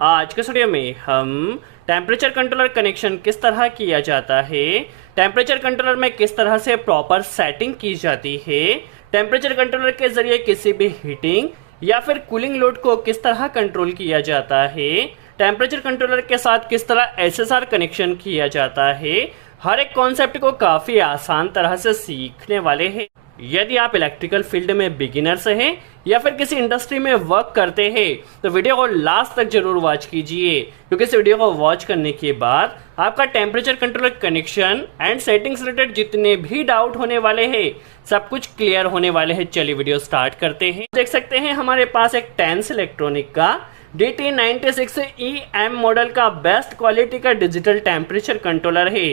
आज के वीडियो में हम टेम्परेचर कंट्रोलर कनेक्शन किस तरह किया जाता है, टेम्परेचर कंट्रोलर में किस तरह से प्रॉपर सेटिंग की जाती है, टेम्परेचर कंट्रोलर के जरिए किसी भी हीटिंग या फिर कूलिंग लोड को किस तरह कंट्रोल किया जाता है, टेम्परेचर कंट्रोलर के साथ किस तरह SSR कनेक्शन किया जाता है, हर एक कॉन्सेप्ट को काफ़ी आसान तरह से सीखने वाले हैं। यदि आप इलेक्ट्रिकल फील्ड में बिगिनर्स हैं या फिर किसी इंडस्ट्री में वर्क करते हैं तो वीडियो को लास्ट तक जरूर वॉच कीजिए, क्योंकि इस वीडियो को वॉच करने के बाद आपका temperature controller connection and settings related जितने भी डाउट होने वाले हैं सब कुछ क्लियर होने वाले हैं। चलिए वीडियो स्टार्ट करते हैं। देख सकते हैं हमारे पास एक टेंस इलेक्ट्रॉनिक का DT96EM मॉडल का बेस्ट क्वालिटी का डिजिटल टेम्परेचर कंट्रोलर है।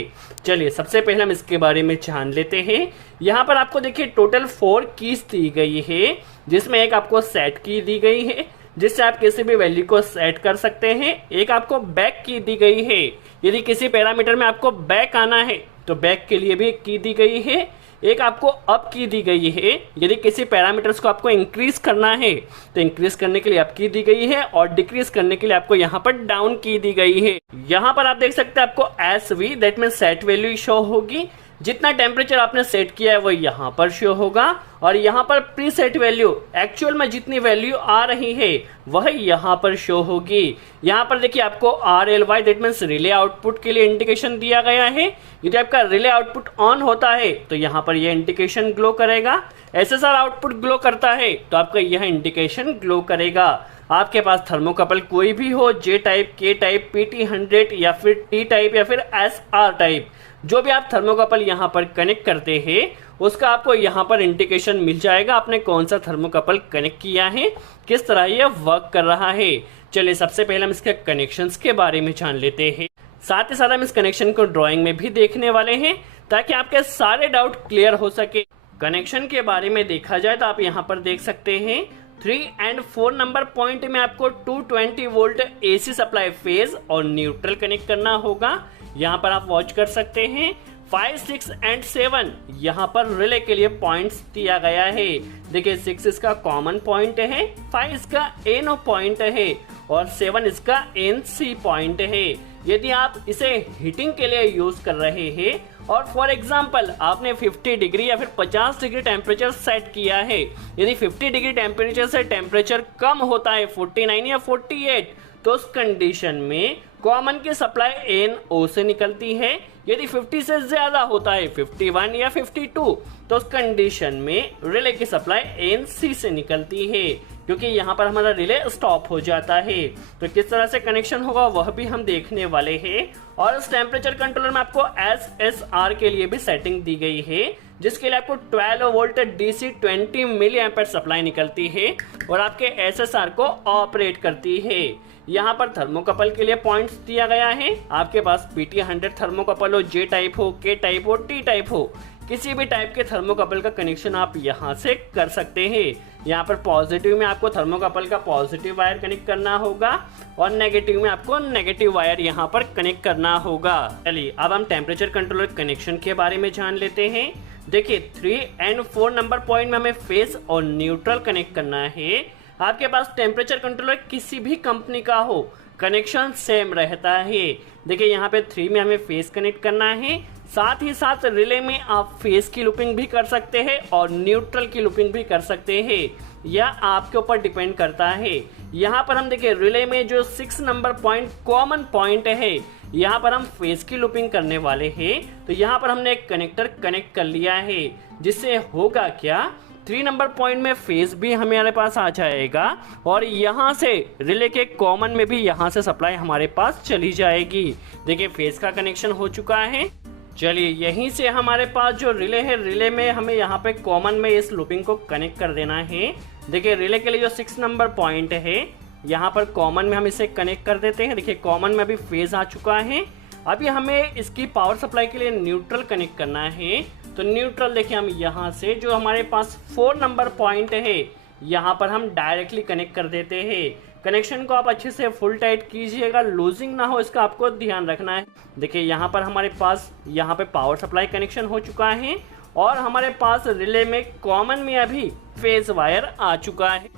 चलिए सबसे पहले हम इसके बारे में जान लेते हैं। यहाँ पर आपको देखिए टोटल 4 कीज दी गई है, जिसमें एक आपको सेट की दी गई है जिससे आप किसी भी वैल्यू को सेट कर सकते हैं। एक आपको बैक की दी गई है, यदि किसी पैरामीटर में आपको बैक आना है तो बैक के लिए भी एक की दी गई है। एक आपको अप की दी गई है, यदि किसी पैरामीटर्स को आपको इंक्रीज करना है तो इंक्रीज करने के लिए अप की दी गई है और डिक्रीज करने के लिए आपको यहाँ पर डाउन की दी गई है। यहाँ पर आप देख सकते हैं आपको SV that mean set value show होगी, जितना टेम्परेचर आपने सेट किया है वो यहाँ पर शो होगा और यहाँ पर प्री सेट वैल्यू एक्चुअल में जितनी वैल्यू आ रही है वह यहाँ पर शो होगी। यहाँ पर देखिए आपको RLY that means relay output के लिए इंडिकेशन दिया गया है। यदि आपका रिले आउटपुट ऑन होता है तो यहाँ पर यह इंडिकेशन ग्लो करेगा। SSR आउटपुट ग्लो करता है तो आपका यह इंडिकेशन ग्लो करेगा। आपके पास थर्मोकपल कोई भी हो, J type, K type, PT100 या फिर T टाइप या फिर SR टाइप, जो भी आप थर्मोकपल यहाँ पर कनेक्ट करते हैं उसका आपको यहाँ पर इंडिकेशन मिल जाएगा आपने कौन सा थर्मोकपल कनेक्ट किया है, किस तरह ये वर्क कर रहा है। चलिए सबसे पहले हम इसके कनेक्शंस के बारे में जान लेते हैं। साथ ही साथ हम इस कनेक्शन को ड्राइंग में भी देखने वाले हैं ताकि आपके सारे डाउट क्लियर हो सके। कनेक्शन के बारे में देखा जाए तो आप यहाँ पर देख सकते हैं 3 और 4 नंबर पॉइंट में आपको 220 वोल्ट AC सप्लाई फेज और न्यूट्रल कनेक्ट करना होगा। यहाँ पर आप वॉच कर सकते हैं 5, 6 और 7 यहाँ पर रिले के लिए पॉइंट्स दिया गया है। देखिए 6 इसका कॉमन पॉइंट है, 5 इसका NO पॉइंट है और 7 इसका NC पॉइंट है। यदि आप इसे हीटिंग के लिए यूज कर रहे हैं और फॉर एग्जाम्पल आपने 50 डिग्री या फिर 50 डिग्री टेम्परेचर सेट किया है, यदि 50 डिग्री टेम्परेचर से टेम्परेचर कम होता है 49 या 48 तो उस कंडीशन में कॉमन की सप्लाई NO से निकलती है। यदि 50 से ज्यादा होता है 51 या 52 तो उस कंडीशन में रिले की सप्लाई NC से निकलती है, क्योंकि यहाँ पर हमारा रिले स्टॉप हो जाता है। तो किस तरह से कनेक्शन होगा वह भी हम देखने वाले हैं। और इस टेम्परेचर कंट्रोलर में आपको SSR के लिए भी सेटिंग दी गई है, जिसके लिए आपको 12 volt DC 20 milliampere supply निकलती है और आपके SSR को ऑपरेट करती है। यहाँ पर थर्मोकपल के लिए पॉइंट्स दिया गया है। आपके पास PT100 थर्मोकपल हो, J टाइप हो, K टाइप हो, T टाइप हो, किसी भी टाइप के थर्मोकपल का कनेक्शन आप यहाँ से कर सकते हैं। यहाँ पर पॉजिटिव में आपको थर्मोकपल का पॉजिटिव वायर कनेक्ट करना होगा और नेगेटिव में आपको नेगेटिव वायर यहाँ पर कनेक्ट करना होगा। चलिए अब हम टेम्परेचर कंट्रोलर कनेक्शन के बारे में जान लेते हैं। देखिए 3 और 4 नंबर पॉइंट में हमें फेस और न्यूट्रल कनेक्ट करना है। आपके पास टेम्परेचर कंट्रोलर किसी भी कंपनी का हो कनेक्शन सेम रहता है। देखिए यहाँ पे 3 में हमें फेस कनेक्ट करना है, साथ ही साथ रिले में आप फेस की लूपिंग भी कर सकते हैं और न्यूट्रल की लूपिंग भी कर सकते हैं, यह आपके ऊपर डिपेंड करता है। यहाँ पर हम देखिए रिले में जो 6 नंबर पॉइंट कॉमन पॉइंट है यहाँ पर हम फेस की लूपिंग करने वाले हैं। तो यहाँ पर हमने एक कनेक्टर कनेक्ट कर लिया है, जिससे होगा क्या 3 नंबर पॉइंट में फेस भी हमारे पास आ जाएगा और यहाँ से रिले के कॉमन में भी यहाँ से सप्लाई हमारे पास चली जाएगी। देखिए फेस का कनेक्शन हो चुका है। चलिए यहीं से हमारे पास जो रिले है, रिले में हमें यहाँ पे कॉमन में इस लूपिंग को कनेक्ट कर देना है। देखिए रिले के लिए जो 6 नंबर पॉइंट है यहाँ पर कॉमन में हम इसे कनेक्ट कर देते हैं। देखिए कॉमन में अभी फेज आ चुका है। अभी हमें इसकी पावर सप्लाई के लिए न्यूट्रल कनेक्ट करना है। तो न्यूट्रल देखिए हम यहाँ से जो हमारे पास 4 नंबर पॉइंट है यहाँ पर हम डायरेक्टली कनेक्ट कर देते हैं। कनेक्शन को आप अच्छे से फुल टाइट कीजिएगा, लूजिंग ना हो इसका आपको ध्यान रखना है। देखिए यहाँ पर हमारे पास यहाँ पे पावर सप्लाई कनेक्शन हो चुका है और हमारे पास रिले में कॉमन में अभी फेज वायर आ चुका है।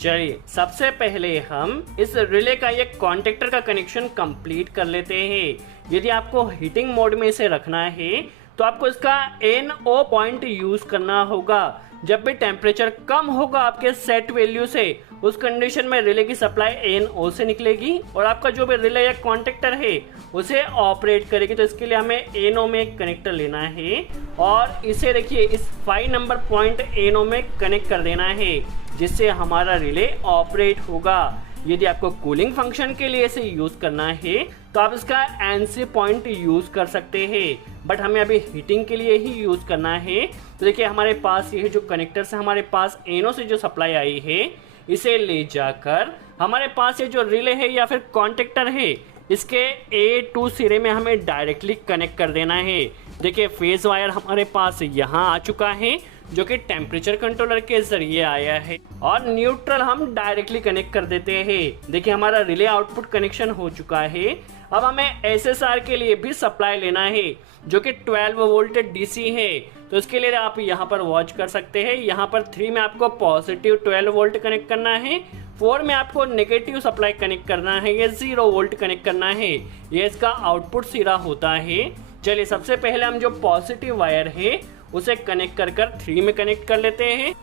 चलिए सबसे पहले हम इस रिले का एक कॉन्टेक्टर का कनेक्शन कंप्लीट कर लेते हैं। यदि आपको हीटिंग मोड में इसे रखना है तो आपको इसका NO पॉइंट यूज करना होगा। जब भी टेम्परेचर कम होगा आपके सेट वैल्यू से, उस कंडीशन में रिले की सप्लाई NO से निकलेगी और आपका जो भी रिले या कॉन्टेक्टर है उसे ऑपरेट करेगी। तो इसके लिए हमें NO में एक कनेक्टर लेना है और इसे देखिए इस 5 नंबर पॉइंट NO में कनेक्ट कर देना है, जिससे हमारा रिले ऑपरेट होगा। यदि आपको कूलिंग फंक्शन के लिए इसे यूज करना है तो आप इसका NC पॉइंट यूज कर सकते हैं, बट हमें अभी हीटिंग के लिए ही यूज करना है। तो देखिए हमारे पास ये जो कनेक्टर से हमारे पास NO से जो सप्लाई आई है, इसे ले जाकर हमारे पास ये जो रिले है या फिर कॉन्टेक्टर है, इसके A2 सिरे में हमें डायरेक्टली कनेक्ट कर देना है। देखिए फेज वायर हमारे पास यहाँ आ चुका है, जो कि टेम्परेचर कंट्रोलर के जरिए आया है, और न्यूट्रल हम डायरेक्टली कनेक्ट कर देते हैं। देखिए हमारा रिले आउटपुट कनेक्शन हो चुका है। अब हमें SSR के लिए भी सप्लाई लेना है, जो कि 12 वोल्ट DC है। तो इसके लिए आप यहाँ पर वॉच कर सकते हैं। यहाँ पर 3 में आपको पॉजिटिव 12 वोल्ट कनेक्ट करना है, 4 में आपको नेगेटिव सप्लाई कनेक्ट करना है, ये 0 वोल्ट कनेक्ट करना है। ये इसका आउटपुट सिरा होता है। चलिए सबसे पहले हम जो पॉजिटिव वायर है उसे कनेक्ट कर 3 में कनेक्ट कर लेते हैं।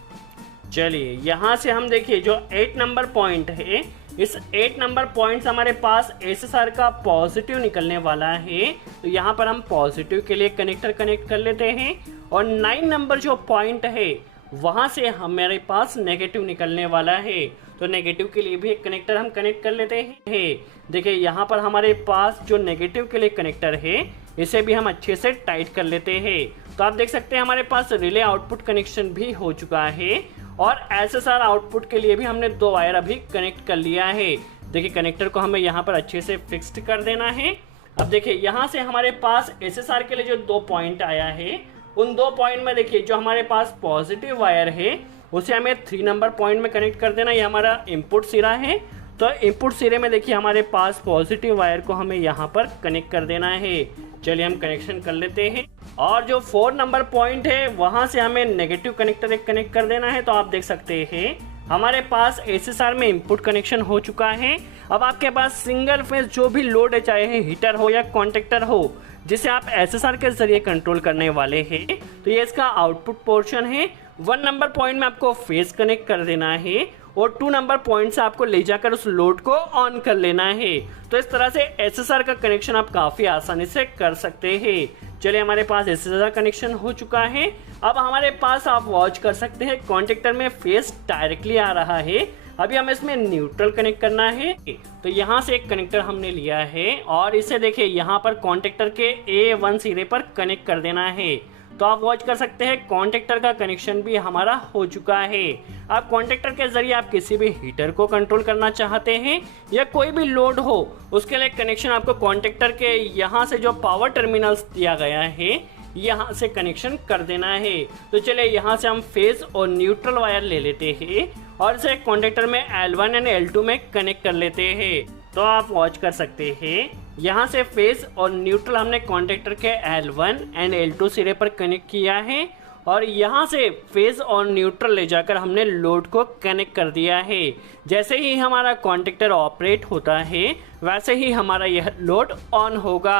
चलिए यहाँ से हम देखिए जो 8 नंबर पॉइंट है, इस 8 नंबर पॉइंट से हमारे पास SSR का पॉजिटिव निकलने वाला है। तो यहाँ पर हम पॉजिटिव के लिए कनेक्टर कनेक्ट कर लेते हैं, और 9 नंबर जो पॉइंट है वहाँ से हमारे पास नेगेटिव निकलने वाला है। तो नेगेटिव के लिए भी एक कनेक्टर हम कनेक्ट कर लेते हैं। देखिए यहाँ पर हमारे पास जो नेगेटिव के लिए कनेक्टर है, इसे भी हम अच्छे से टाइट कर लेते हैं। तो आप देख सकते हैं हमारे पास रिले आउटपुट कनेक्शन भी हो चुका है, और SSR आउटपुट के लिए भी हमने 2 वायर अभी कनेक्ट कर लिया है। देखिए कनेक्टर को हमें यहाँ पर अच्छे से फिक्स्ड कर देना है। अब देखिए यहाँ से हमारे पास SSR के लिए जो 2 पॉइंट आया है, उन 2 पॉइंट में देखिए जो हमारे पास पॉजिटिव वायर है उसे हमें 3 नंबर पॉइंट में कनेक्ट कर देना। ये हमारा इनपुट सिरा है। तो इनपुट सिरे में देखिए हमारे पास पॉजिटिव वायर को हमें यहाँ पर कनेक्ट कर देना है। चलिए हम कनेक्शन कर लेते हैं, और जो 4 नंबर पॉइंट है वहां से हमें नेगेटिव कनेक्टर एक कनेक्ट कर देना है। तो आप देख सकते हैं हमारे पास SSR में इनपुट कनेक्शन हो चुका है। अब आपके पास सिंगल फेज जो भी लोड है, चाहे हीटर हो या कॉन्टेक्टर हो, जिसे आप SSR के जरिए कंट्रोल करने वाले हैं, तो ये इसका आउटपुट पोर्शन है। 1 नंबर पॉइंट में आपको फेज कनेक्ट कर देना है, और 2 नंबर पॉइंट से आपको ले जाकर उस लोड को ऑन कर लेना है। तो इस तरह से SSR का कनेक्शन आप काफ़ी आसानी से कर सकते हैं। चलिए हमारे पास SSR कनेक्शन हो चुका है। अब हमारे पास आप वॉच कर सकते हैं कॉन्टेक्टर में फेज डायरेक्टली आ रहा है। अभी हमें इसमें न्यूट्रल कनेक्ट करना है। तो यहाँ से एक कनेक्टर हमने लिया है, और इसे देखिए यहाँ पर कॉन्टेक्टर के A1 सिरे पर कनेक्ट कर देना है। तो आप वॉच कर सकते हैं कॉन्टेक्टर का कनेक्शन भी हमारा हो चुका है। आप कॉन्टेक्टर के जरिए आप किसी भी हीटर को कंट्रोल करना चाहते हैं या कोई भी लोड हो, उसके लिए कनेक्शन आपको कॉन्टेक्टर के यहाँ से जो पावर टर्मिनल्स दिया गया है, यहाँ से कनेक्शन कर देना है। तो चलिए यहाँ से हम फेज और न्यूट्रल वायर ले लेते हैं, और इसे कॉन्टेक्टर में L1 एंड L2 में कनेक्ट कर लेते हैं। तो आप वॉच कर सकते हैं यहाँ से फेज और न्यूट्रल हमने कॉन्टेक्टर के L1 एंड L2 सिरे पर कनेक्ट किया है, और यहाँ से फेज और न्यूट्रल ले जाकर हमने लोड को कनेक्ट कर दिया है। जैसे ही हमारा कॉन्टेक्टर ऑपरेट होता है, वैसे ही हमारा यह लोड ऑन होगा।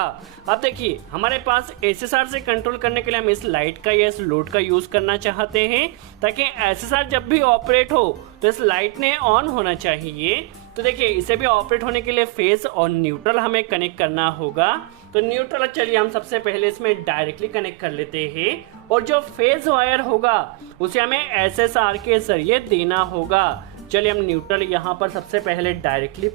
अब देखिए हमारे पास SSR से कंट्रोल करने के लिए हम इस लाइट का या इस लोड का यूज़ करना चाहते हैं, ताकि SSR जब भी ऑपरेट हो तो इस लाइट ने ऑन होना चाहिए। तो देखिए इसे भी ऑपरेट होने के लिए फेज और न्यूट्रल हमें कनेक्ट करना होगा। तो न्यूट्रल चलिए हम सबसे पहले इसमें डायरेक्टली कनेक्ट कर लेते हैं, और जो फेज वायर होगा उसे हमें SSR के जरिए देना होगा। चलिए हम न्यूट्रल यहाँ पर सबसे पहले डायरेक्टली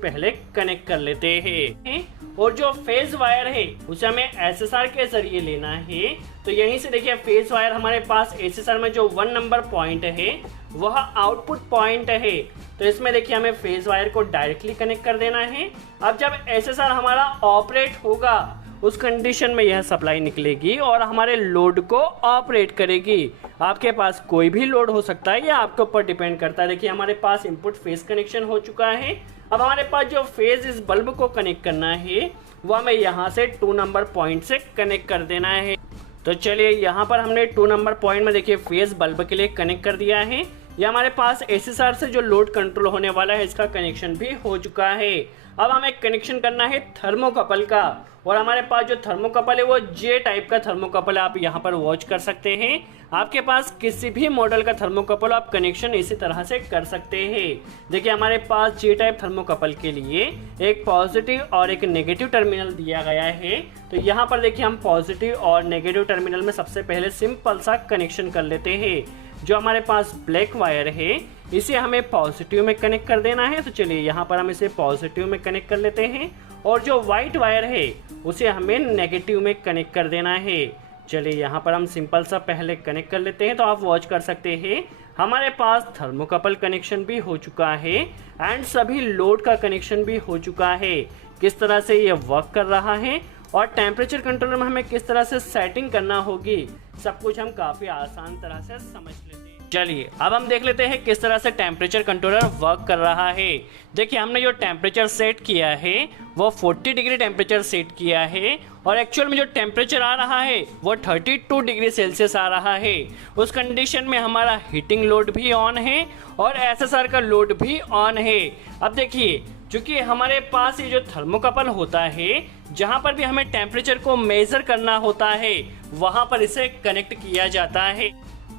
कनेक्ट कर लेते हैं, और जो फेज वायर है उसे हमें SSR के जरिए लेना है। तो यहीं से देखिए फेज वायर हमारे पास SSR में जो 1 नंबर पॉइंट है वह आउटपुट पॉइंट है। तो इसमें देखिए हमें फेज वायर को डायरेक्टली कनेक्ट कर देना है। अब जब SSR हमारा ऑपरेट होगा, उस कंडीशन में यह सप्लाई निकलेगी और हमारे लोड को ऑपरेट करेगी। आपके पास कोई भी लोड हो सकता है, या आपके ऊपर डिपेंड करता है। देखिए हमारे पास इनपुट फेज कनेक्शन हो चुका है। अब हमारे पास जो फेज इस बल्ब को कनेक्ट करना है, वो हमें यहाँ से 2 नंबर पॉइंट से कनेक्ट कर देना है। तो चलिए यहाँ पर हमने 2 नंबर पॉइंट में देखिए फेज बल्ब के लिए कनेक्ट कर दिया है। ये हमारे पास SSR से जो लोड कंट्रोल होने वाला है इसका कनेक्शन भी हो चुका है। अब हमें कनेक्शन करना है थर्मोकपल का, और हमारे पास जो थर्मोकपल है वो J टाइप का थर्मोकपल है। आप यहाँ पर वॉच कर सकते हैं, आपके पास किसी भी मॉडल का थर्मोकपल आप कनेक्शन इसी तरह से कर सकते हैं। देखिए हमारे पास J टाइप थर्मोकपल के लिए एक पॉजिटिव और एक नेगेटिव टर्मिनल दिया गया है। तो यहाँ पर देखिए हम पॉजिटिव और नेगेटिव टर्मिनल में सबसे पहले सिंपल सा कनेक्शन कर लेते हैं। जो हमारे पास ब्लैक वायर है इसे हमें पॉजिटिव में कनेक्ट कर देना है। तो चलिए यहाँ पर हम इसे पॉजिटिव में कनेक्ट कर लेते हैं, और जो वाइट वायर है उसे हमें नेगेटिव में कनेक्ट कर देना है। चलिए यहाँ पर हम सिंपल सा पहले कनेक्ट कर लेते हैं। तो आप वॉच कर सकते हैं हमारे पास थर्मोकपल कनेक्शन भी हो चुका है एंड सभी लोड का कनेक्शन भी हो चुका है। किस तरह से ये वर्क कर रहा है और टेम्परेचर कंट्रोलर में हमें किस तरह से सेटिंग करना होगी, सब कुछ हम काफी आसान तरह से समझ लेते हैं। चलिए अब हम देख लेते हैं किस तरह से टेम्परेचर कंट्रोलर वर्क कर रहा है। देखिए हमने जो टेम्परेचर सेट किया है वो 40 डिग्री टेम्परेचर सेट किया है, और एक्चुअल में जो टेम्परेचर आ रहा है वो 32 डिग्री सेल्सियस आ रहा है। उस कंडीशन में हमारा हीटिंग लोड भी ऑन है और SSR का लोड भी ऑन है। अब देखिए क्योंकि हमारे पास ये जो थर्मोकपल होता है, जहाँ पर भी हमें टेम्परेचर को मेजर करना होता है वहाँ पर इसे कनेक्ट किया जाता है।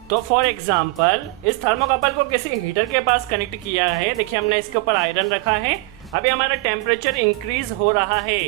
तो फॉर एग्जाम्पल इस थर्मोकपल को किसी हीटर के पास कनेक्ट किया है। देखिए हमने इसके ऊपर आयरन रखा है, अभी हमारा टेम्परेचर इंक्रीज हो रहा है।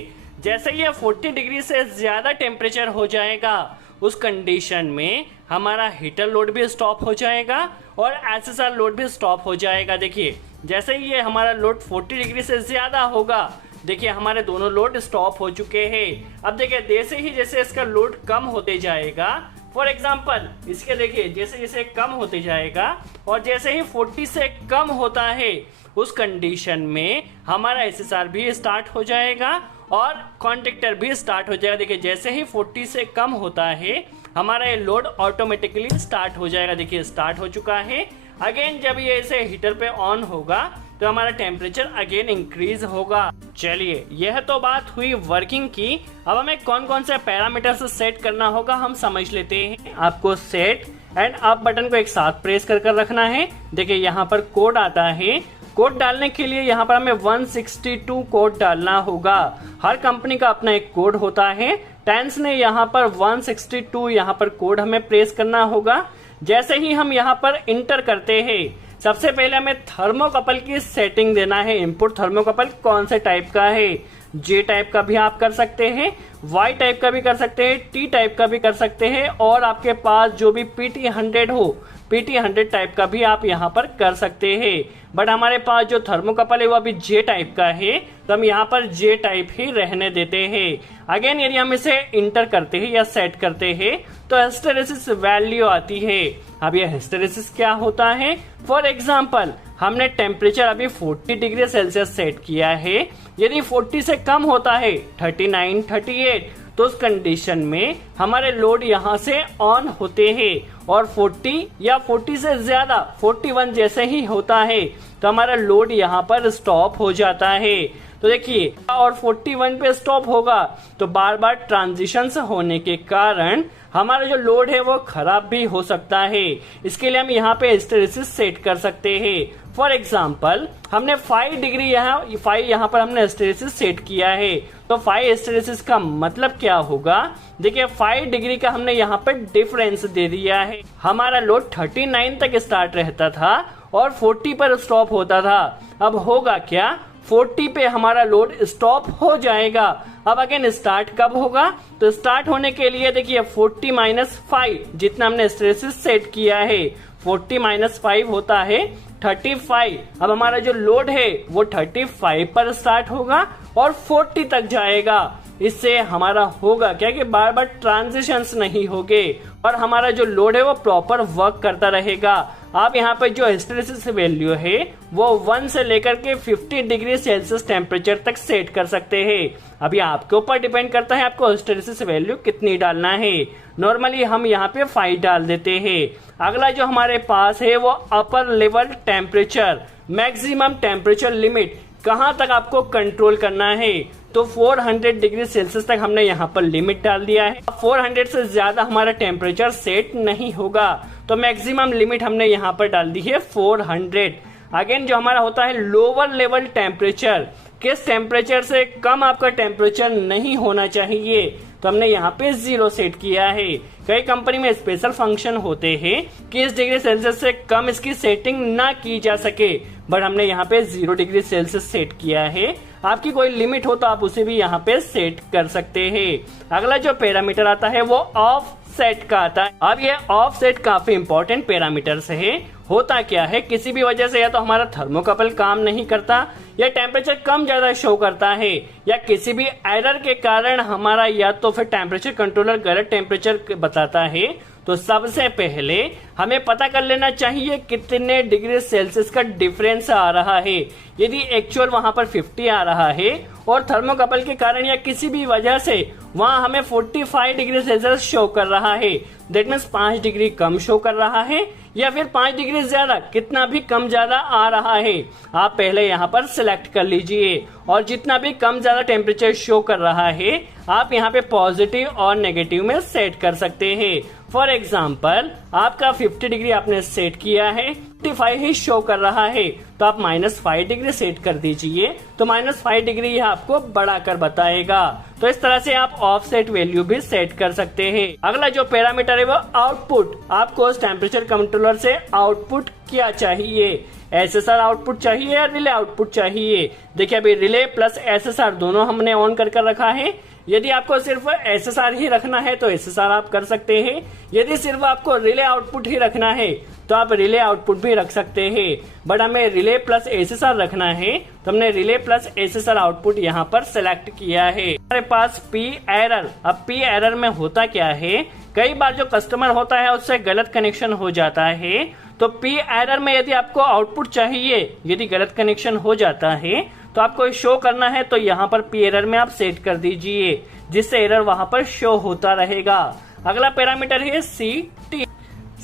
जैसे ये 40 डिग्री से ज़्यादा टेम्परेचर हो जाएगा उस कंडीशन में हमारा हीटर लोड भी स्टॉप हो जाएगा और SSR लोड भी स्टॉप हो जाएगा। देखिए जैसे ही ये हमारा लोड 40 डिग्री से ज़्यादा होगा, देखिए हमारे दोनों लोड स्टॉप हो चुके हैं। अब देखिए जैसे इसका लोड कम होते जाएगा, फॉर एग्जाम्पल इसके देखिए जैसे जैसे कम होते जाएगा और जैसे ही 40 से कम होता है उस कंडीशन में हमारा SSR भी स्टार्ट हो जाएगा और कॉन्टेक्टर भी स्टार्ट हो जाएगा। देखिए जैसे ही 40 से कम होता है हमारा ये लोड ऑटोमेटिकली स्टार्ट हो जाएगा। देखिए स्टार्ट हो चुका है। अगेन जब ये इसे हीटर पे ऑन होगा तो हमारा टेम्परेचर अगेन इंक्रीज होगा। चलिए यह तो बात हुई वर्किंग की। अब हमें कौन कौन से पैरामीटर्स सेट करना होगा हम समझ लेते हैं। आपको सेट एंड अप बटन को एक साथ प्रेस कर रखना है। देखिए यहाँ पर कोड आता है, कोड डालने के लिए यहाँ पर हमें 162 कोड डालना होगा। हर कंपनी का अपना एक कोड होता है। टेंस ने यहाँ पर 162 यहाँ पर कोड हमें प्रेस करना होगा। जैसे ही हम यहाँ पर इंटर करते हैं सबसे पहले हमें थर्मोकपल की सेटिंग देना है। इनपुट थर्मोकपल कौन से टाइप का है, J टाइप का भी आप कर सकते हैं, Y टाइप का भी कर सकते हैं, T टाइप का भी कर सकते हैं, और आपके पास जो भी PT100 हो PT100 टाइप का भी आप यहाँ पर कर सकते हैं। बट हमारे पास जो थर्मोकपल है वो अभी J टाइप का है तो हम यहाँ पर J टाइप ही रहने देते हैं। अगेन यदि हम इसे इंटर करते हैं या सेट करते हैं तो हिस्टेरेसिस वैल्यू आती है। अब यह हिस्टेरेसिस क्या होता है, फॉर एग्जाम्पल हमने टेम्परेचर अभी 40 डिग्री सेल्सियस सेट किया है। यदि 40 से कम होता है 39, 38 तो उस कंडीशन में हमारे लोड यहाँ से ऑन होते हैं, और 40 या 40 से ज्यादा 41 जैसे ही होता है तो हमारा लोड यहाँ पर स्टॉप हो जाता है। तो देखिए और 41 पे स्टॉप होगा तो बार बार ट्रांजिशंस होने के कारण हमारा जो लोड है वो खराब भी हो सकता है। इसके लिए हम यहाँ पे हिस्टेरेसिस सेट कर सकते हैं। फॉर एग्जाम्पल हमने 5 डिग्री यहाँ पर हमने हिस्टेरेसिस सेट किया है। तो 5 हिस्टेरेसिस का मतलब क्या होगा, देखिए 5 डिग्री का हमने यहाँ पर डिफरेंस दे दिया है। हमारा लोड 39 तक स्टार्ट रहता था और 40 पर स्टॉप होता था। अब होगा क्या, 40 पे हमारा लोड स्टॉप हो जाएगा। अब अगेन स्टार्ट कब होगा, तो स्टार्ट होने के लिए देखिए 40 माइनस 5 जितना हमने हिस्टेरेसिस सेट किया है 40 माइनस 5 होता है 35। अब हमारा जो लोड है वो 35 पर स्टार्ट होगा और 40 तक जाएगा। इससे हमारा होगा क्या कि बार बार ट्रांजिशंस नहीं होंगे और हमारा जो लोड है वो प्रॉपर वर्क करता रहेगा। आप यहाँ पे जो हिस्टेरेसिस वैल्यू है वो 1 से लेकर के 50 डिग्री सेल्सियस टेम्परेचर तक सेट कर सकते हैं। अभी आपके ऊपर डिपेंड करता है आपको हिस्टेरेसिस वैल्यू कितनी डालना है। नॉर्मली हम यहाँ पे 5 डाल देते हैं। अगला जो हमारे पास है वो upper level temperature, maximum temperature limit कहाँ तक आपको कंट्रोल करना है, तो 400 डिग्री सेल्सियस तक हमने यहाँ पर लिमिट डाल दिया है। 400 से ज्यादा हमारा टेम्परेचर सेट नहीं होगा। तो मैक्सिमम लिमिट हमने यहाँ पर डाल दी है 400। अगेन जो हमारा होता है लोअर लेवल टेम्परेचर, किस टेम्परेचर से कम आपका टेम्परेचर नहीं होना चाहिए, तो हमने यहाँ पे 0 सेट किया है। कई कंपनी में स्पेशल फंक्शन होते हैं कि इस डिग्री सेल्सियस से कम इसकी सेटिंग ना की जा सके, बट हमने यहाँ पे 0 डिग्री सेल्सियस सेट किया है। आपकी कोई लिमिट हो तो आप उसे भी यहाँ पे सेट कर सकते हैं। अगला जो पैरामीटर आता है वो ऑफ सेट का आता है। अब ये ऑफ सेट काफी इंपॉर्टेंट पैरामीटर्स है। होता क्या है, किसी भी वजह से या तो हमारा थर्मोकपल काम नहीं करता, या टेम्परेचर कम ज्यादा शो करता है, या किसी भी एरर के कारण हमारा या तो फिर टेम्परेचर कंट्रोलर गलत टेम्परेचर बताता है, तो सबसे पहले हमें पता कर लेना चाहिए कितने डिग्री सेल्सियस का डिफरेंस आ रहा है। यदि एक्चुअल वहां पर 50 आ रहा है और थर्मोकपल के कारण या किसी भी वजह से वहां हमें 45 डिग्री सेल्सियस शो कर रहा है, that means 5 degree come show कर रहा है, या फिर 5 डिग्री ज्यादा, कितना भी कम ज्यादा आ रहा है, आप पहले यहाँ पर सिलेक्ट कर लीजिए। और जितना भी कम ज्यादा टेम्परेचर शो कर रहा है आप यहाँ पे पॉजिटिव और नेगेटिव में सेट कर सकते हैं। फॉर एग्जाम्पल आपका 50 डिग्री आपने सेट किया है, 55 ही शो कर रहा है, तो आप -5 डिग्री सेट कर दीजिए, तो -5 डिग्री यह आपको बढ़ाकर बताएगा। तो इस तरह से आप ऑफसेट वैल्यू भी सेट कर सकते हैं। अगला जो पैरामीटर है वो आउटपुट। आपको उस टेम्परेचर कंट्रोलर से आउटपुट क्या चाहिए, SSR आउटपुट चाहिए या रिले आउटपुट चाहिए। देखिए अभी रिले प्लस SSR दोनों हमने ऑन कर रखा है। यदि आपको सिर्फ SSR ही रखना है तो SSR आप कर सकते हैं। यदि सिर्फ आपको रिले आउटपुट ही रखना है तो आप रिले आउटपुट भी रख सकते हैं, बट हमें रिले प्लस SSR रखना है तो हमने रिले प्लस SSR आउटपुट यहाँ पर सिलेक्ट किया है। हमारे पास P एरर। अब P एरर में होता क्या है, कई बार जो कस्टमर होता है उससे गलत कनेक्शन हो जाता है, तो P एरर में यदि आपको आउटपुट चाहिए, यदि गलत कनेक्शन हो जाता है तो आपको शो करना है, तो यहाँ पर P एरर में आप सेट कर दीजिए, जिससे एरर वहां पर शो होता रहेगा। अगला पैरामीटर है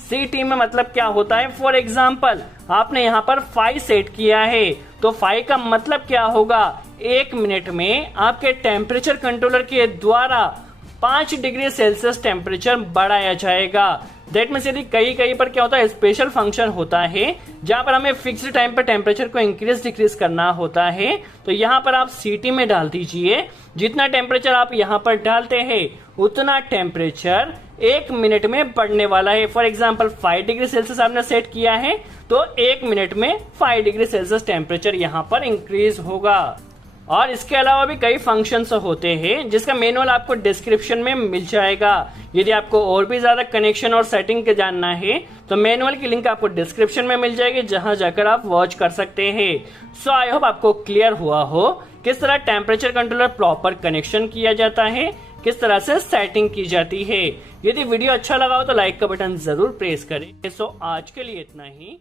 CT में मतलब क्या होता है, फॉर एग्जाम्पल आपने यहाँ पर 5 सेट किया है, तो 5 का मतलब क्या होगा, 1 मिनट में आपके टेम्परेचर कंट्रोलर के द्वारा 5 डिग्री सेल्सियस टेम्परेचर बढ़ाया जाएगा। दैट मीन्स यदि कहीं पर क्या होता है, स्पेशल फंक्शन होता है जहां पर हमें फिक्स्ड टाइम पर टेम्परेचर को इंक्रीज डिक्रीज करना होता है, तो यहाँ पर आप CT में डाल दीजिए। जितना टेम्परेचर आप यहाँ पर डालते हैं उतना टेम्परेचर 1 मिनट में बढ़ने वाला है। फॉर एग्जाम्पल 5 डिग्री सेल्सियस आपने सेट किया है, तो 1 मिनट में 5 डिग्री सेल्सियस टेम्परेचर यहाँ पर इंक्रीज होगा। और इसके अलावा भी कई फंक्शंस होते हैं जिसका मैनुअल आपको डिस्क्रिप्शन में मिल जाएगा। यदि आपको और भी ज्यादा कनेक्शन और सेटिंग के जानना है तो मैनुअल की लिंक आपको डिस्क्रिप्शन में मिल जाएगी, जहां जाकर आप वॉच कर सकते हैं। सो आई होप आपको क्लियर हुआ हो किस तरह टेम्परेचर कंट्रोलर प्रॉपर कनेक्शन किया जाता है, किस तरह से सेटिंग की जाती है। यदि वीडियो अच्छा लगा हो तो लाइक का बटन जरूर प्रेस करें। सो आज के लिए इतना ही।